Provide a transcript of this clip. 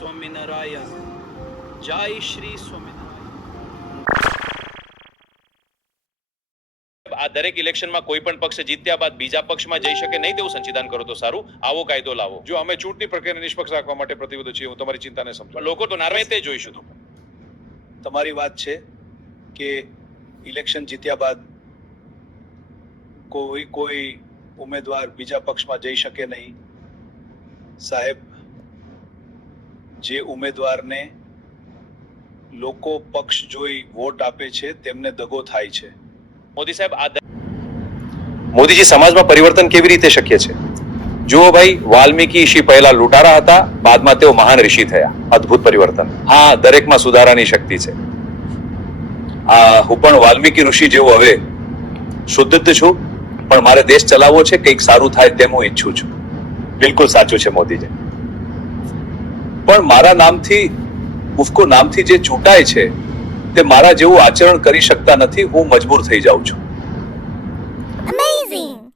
સ્વામિનારાયણ. જય શ્રી સ્વામિનારાયણ. આ દરેક ઇલેક્શનમાં કોઈ પણ પક્ષ જીત્યા બાદ બીજા પક્ષમાં જઈ શકે નહીં તેવું સંવિધાન કરો તો સારું. આવો કાયદો લાવો. જો અમે ચૂંટણી પ્રક્રિયાને નિષ્પક્ષ રાખવા માટે પ્રતિબદ્ધ છીએ, હું તમારી ચિંતાને સમજુ. લોકો તો નાર્વે તે જોઈશું. તમારી વાત છે કે ઇલેક્શન જીત્યા બાદ કોઈ ઉમેદવાર બીજા પક્ષમાં જઈ શકે નહીં. સાહેબ, જે ઉમેદવારને લોકો પક્ષ જોઈ વોટ આપે છે તેમને દગો થાય છે. મોદી સાહેબ, મોદીજી, સમાજમાં પરિવર્તન કેવી રીતે શક્ય છે? જુઓ ભાઈ, વાલ્મીકી ઋષિ પહેલા લૂંટારા હતા, બાદમાં તેઓ મહાન ઋષિ થયા. અદ્ભુત પરિવર્તન. હા, દરેકમાં સુધારાની શક્તિ છે. હું પણ વાલ્મીકી ઋષિ જેવો હવે શુદ્ધ છું, પણ મારે દેશ ચલાવવો છે, કંઈક સારું થાય તેમ હું ઈચ્છું છું. બિલકુલ સાચું છે મોદીજી. પણ મારા નામથી, ઉફકો નામથી જે ચૂંટાય છે તે મારા જેવું આચરણ કરી શકતા નથી. હું મજબૂર થઈ જાઉં છું. Amazing!